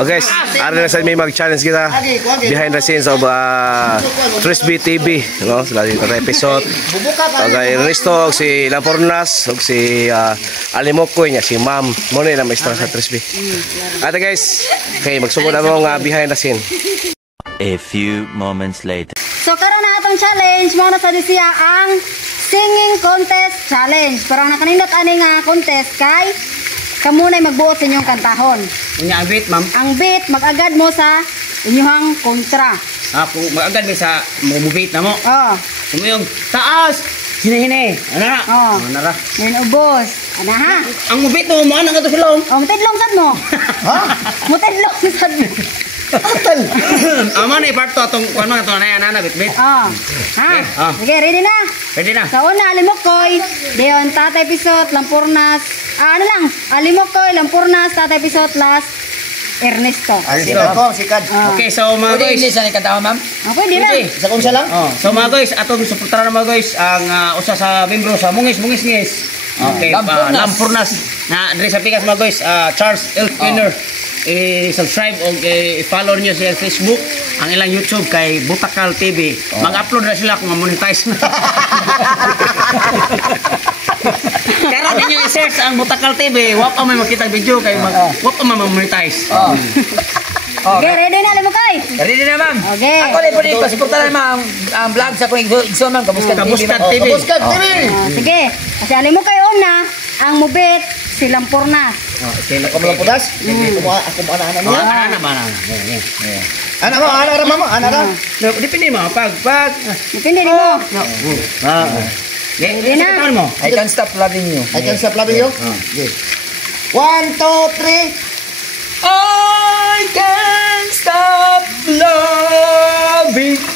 Oh guys, ano na sa may mag-challenge kita behind the scenes of Trisby TV, no? Sa dito na episode. Okay, Risto si Lapornas ug si Alimokoy niya si Ma'am mo na maestra sa Trisby. Ate guys, okay, magsugod na mo nga behind the scene. A few moments later. So karon na atong challenge mo na sa siya ang singing contest challenge. Pero ang nakanindot ani nga contest kay kamo na magbuot sa inyong kantahon. Unya ang beat, ma'am. Ang beat mag-agad mo sa inyong kontra. Ako mag-agad mi sa beat na mo. Oh. Umuyog taas. Hine-hine. Ana na. Oh. Ana ra. Ngayon ubos. Ana ha. Ang beat mo ana nga to silong. Oh, mutidlong sad mo. Ha? Mutidlong sad mo. Atal. Ama na part to atong kuan man to na bit. Oh. Ha. Sige, ready na. Ready na. Sa una Alimokoy, Deon Tatay Pisot, Lampurnas. Ano lang? Alimokoy, Lampurnas, Tatay Pisot, last Ernesto. Sikat ko, sikat. Okay, so mga guys. Pwede ni kanta ma'am? Pwede na. Sa kunsa lang? So mga guys, atong suportahan na mga guys ang usa sa membro sa Mungis. Okay, Lampurnas na diri sa pikas mga guys, Charles Elfiner. I-subscribe o i-follow niyo sa Facebook, ang ilang YouTube kay Butakal TV. Mag-upload na sila kung ma-monetize na. Pero ninyo i-search ang Butakal TV, wap pa may makita video kay wap pa ma-monetize. Okay, ready na Alimokoy? Ready na ma'am. Okay. Ako rin po din, pasuportahan naman ang vlog sa kong igsoon ma'am, Kabuskat TV. Kabuskat TV. Sige, kasi Alimokoy una, ang mubit si Lampurnas. Okay, ako mo Lampurnas? Ako mo ana niya? Ana ba na? Ana mo, ana ra mama, ana ra. Depende mo, pag. Depende mo. Ready na? I can stop loving you. I can stop loving you? Okay. 1, 2, 3. I can't stop loving you.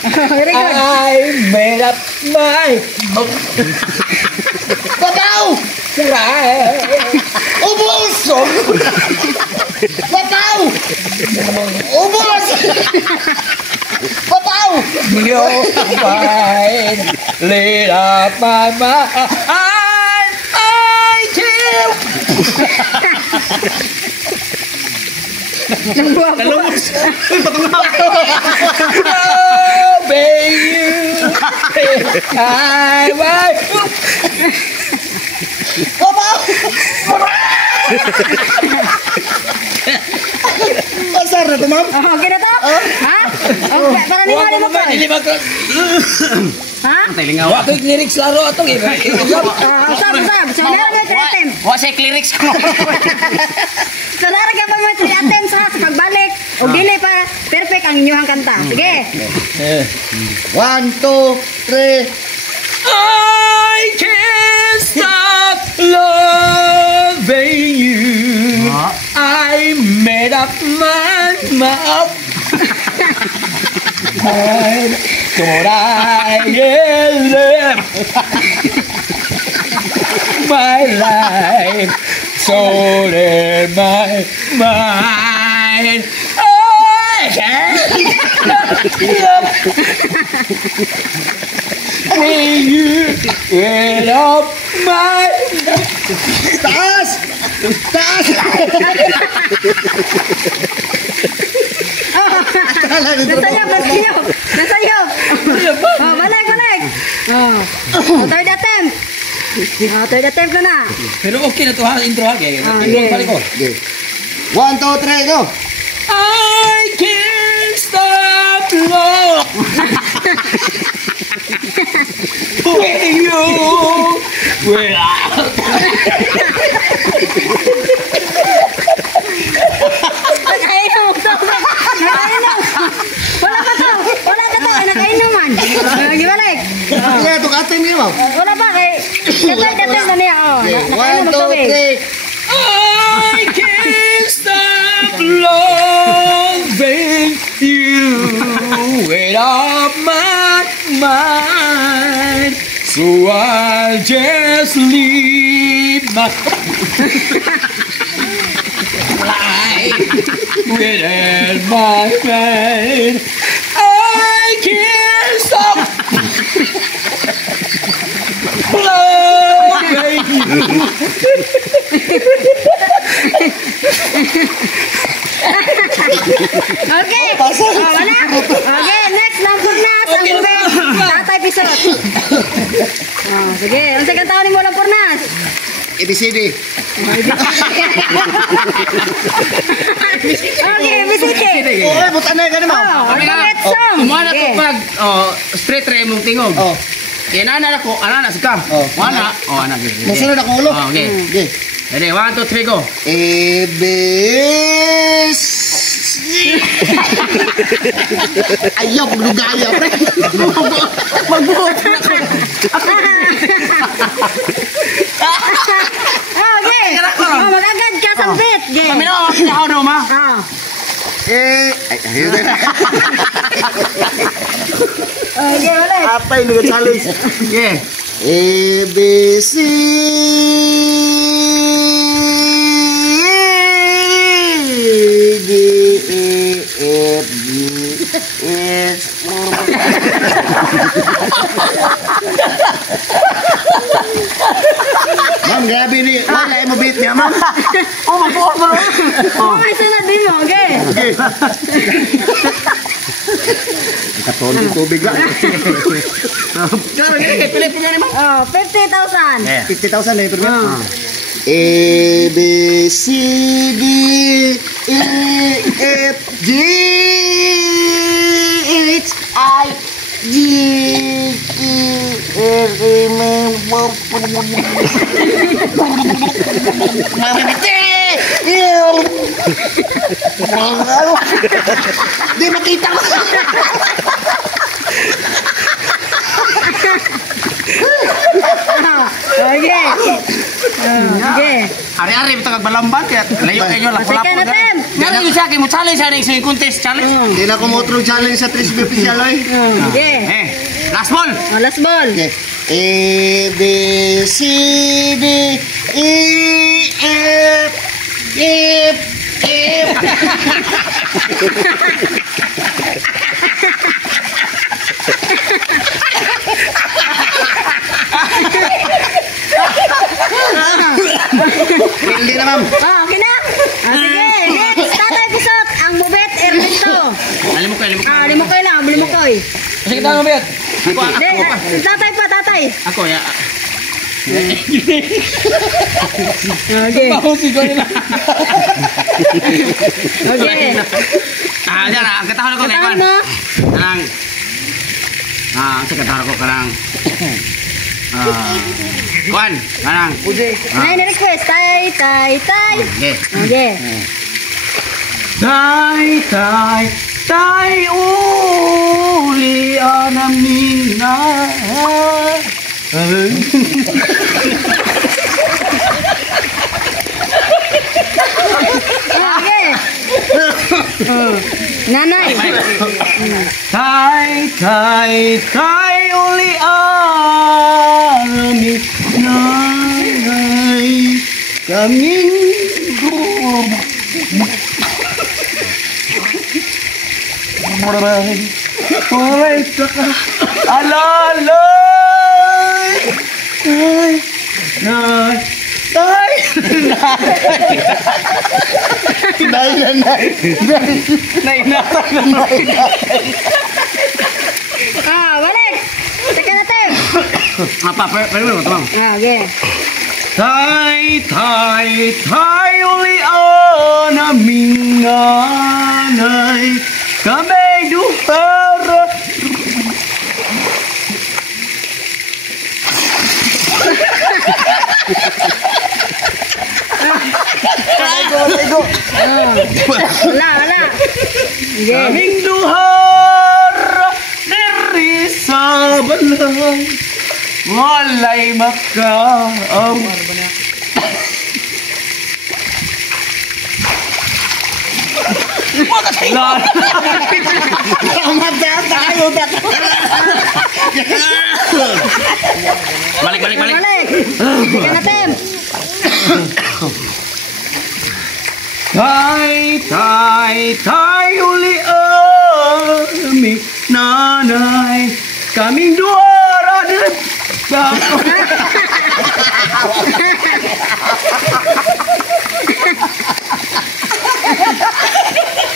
I made up my Babaw! Ubus! Babaw! Ubus! Babaw! You're fine. Lit up my mind. Nalumos. Obey you. I will. Babaw! Pasar na ito, ma'am? Okay na to? Ha? Okay, para ni Alimokoy. Ha? Wa ko lyrics laro ato eh. Usab. Sanara ka kreatem. Wa say lyrics ko. Sanara ka pa mo kreatem sa pagbalik. O dili pa perfect ang inyong kanta. Sige. 1, 2, 3. I can't stop loving you. I made up my mind. Thought I live my life so in my mind. I can't when you get up my Taas! Taas! Nasayo. Oh, balik. Oh, third attempt. Third attempt na. Pero okay na to ha, intro ha. Balik ko. 1, 2, 3, go! I can't stop love. When you Nakainom. Wala ka to. Nakainom man. Gibalik. Kaya ito ka-attempt niya, ma'am? Wala pa kay. Third attempt na niya. Nakainom 1, 2, 3. I can't stop loving you without my mind, so I just leave my life within my mind. I can't stop loving you Okay. Wala. Okay, next Lampurnas. Ang bubet. Tatay Pisot. Sige. Ang second taon mo Lampurnas. ABCD. Okay, ABCD. Oh, buta na ganun mo. Alphabet song. Umana ko pag straight tray mong tingog. Oh. Yan ana ko, ana na sika. Ana. Ana gid. Musunod ako ulo. Okay. Okay. Ready, 1 2 3 go. Ayaw, maglugaya, pre. Magbuot na ka. Okay. Mag-agad ka sa bit. Kami na ako no ma. Ayun na. Okay, ulit. Apay, lugar challenge. Yeah. A, B, C, D, E, F, G, H, Ma'am, grabe ni. Wala mo beat niya, ma'am. Oh, may sunod din mo. Okay. Katon ng tubig lang. Claro, pili niya mo. 50,000. 50,000 na ito. A, B, C, D, E, F, G, H, I, G, E, L, M, Di makita mo. Okay. Okay. Ari-ari bitaw kag balamban kaya layo kayo lang Second pala. attempt. Ano yung sa akin mo challenge sa singing contest challenge? Hindi na ko motrong challenge sa 3 official, oy. Okay. Last ball. Last ball. Okay. A, B, C, D, E, F, F, F. Hindi na, ma'am. Okay na? Sige. Next. Tatay Pisot. Ang bubet. Ernesto. Alim mo ko. Limukoy lang. Limukoy. Sige tayo bet. Tatay pa. Tatay. Ako ya. Okay. Sigo nila. Okay. Diyan ang katahon ko Katahan na. mo. Kanang sa katahon ko kanang Kuan, kanang. Nay na request. Tay. Okay. Okay. Tay, uli namin na. Okay. Nanay. Tay, uli namin nanay. Kaming Alright, saka alalay. Tay. Balik. Second attempt. Pero tamam. Okay. Tay, uli naming nanay. Kami duhara. Wala. Okay. Kaming duhara diri sa balay. Walay makaam. Balik. Balik. Second attempt. Tay, uli ami nanay. Kaming duara diri.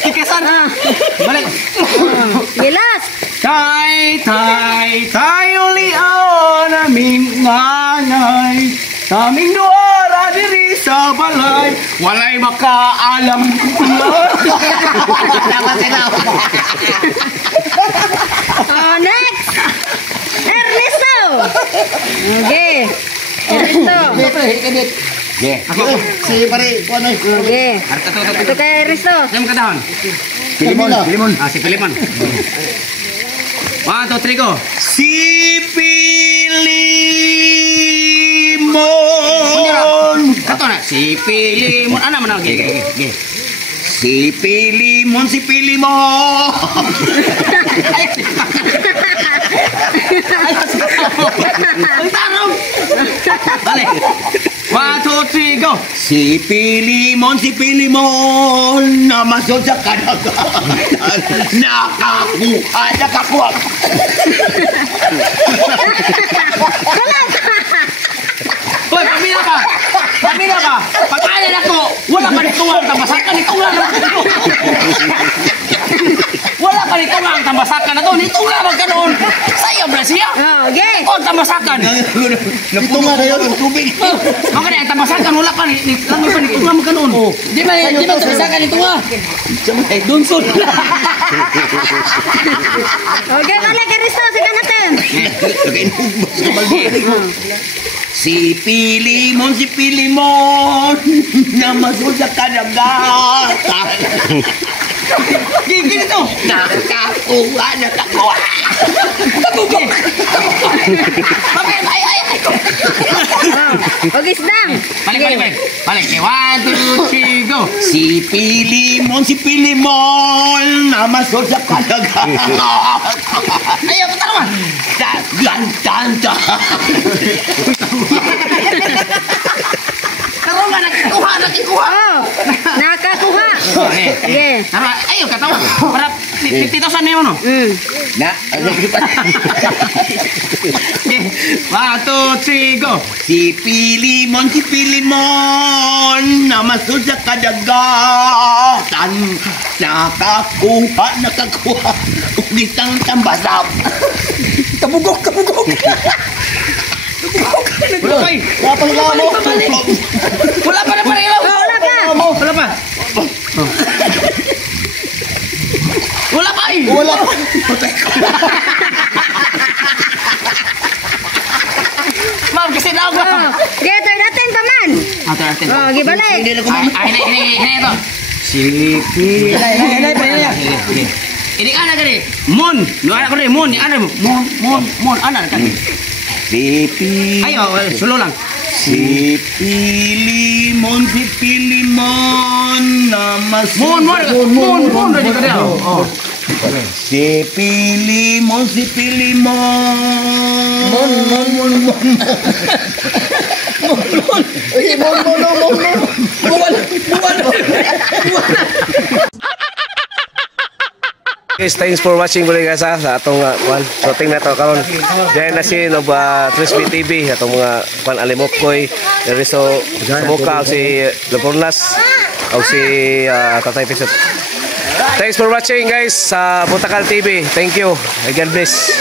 Tikasan. Balik. Gilas. Tay uli namin nanay. Saming duara diri sa balay. Walay makaalam. Next. Ernesto. Okay. Ernesto. Si pare, ano? Okay. Ito kay Ernesto. Saan kadahon? Pilimon. Si Pilimon. 1, 2, 3, go. Si Pilimon. Kato na. Si Pilimon. Ano man ako? Si Pilimon. Ang tarong. Balik. 1, 2, 3, go. Si Pilimon na masod sa kadagatan. Nakakuha. Hoy, pamilya ka. Pag-alala ko, wala pa nito ang tambasakan. Ito lang ako. Wala pa nito ang tambasakan na to. Ito lang magkanoon. Sa'yo, Brasia. Okay. O, tambasakan. Ito nga kayo, yung tubig. Baka na, ang tambasakan, wala pa. Langoy pa, ito lang magkanoon. Di ba tambasakan ito nga? Dunsod. Okay, balik Ernesto. Sige natin. Si Pilimon na masud sa kadagatan. Gigi nito. Nakakuha. Kabugok. Ay. Okay, sedang. Balik. 1, 2, 3, go. Si Pilimon na masud sa kadagatan. Ayaw, patawa. Gantanta. Karoon nga, nakikuha. Oh, nakakuha. Okay. Tara, ayaw, katawa. Para 50,000 na yun, no? Na, ano ba? 1, 2, 3, go. Si Pilimon na masud sa kadagatan. Nakakuha. Ugitang tambasap. Kabugok. Wala pa na pala ilaw. Wala pa. Ma'am, kasi daw ba? Okay, tayo natin pa man. Atin. Oh, gibalik. Ini ito. Sipi. Ini ana gani. Mon. No ana ko ni mon, ni ana mo. Mon ana kan. Sipi. Ayo, sulo lang. Si Pilimon na mas. Mon ready ka daw. Oh. Si Pilimon. Mon. Guys, thanks for watching muli guys sa atong shooting na to karon. Diyan na si Trisby TV atong mga Alimokkoy, Eriso Samuka, si Lapornas o si Tatay Pisot. Thanks for watching guys sa Butacal TV. Thank you. God bless.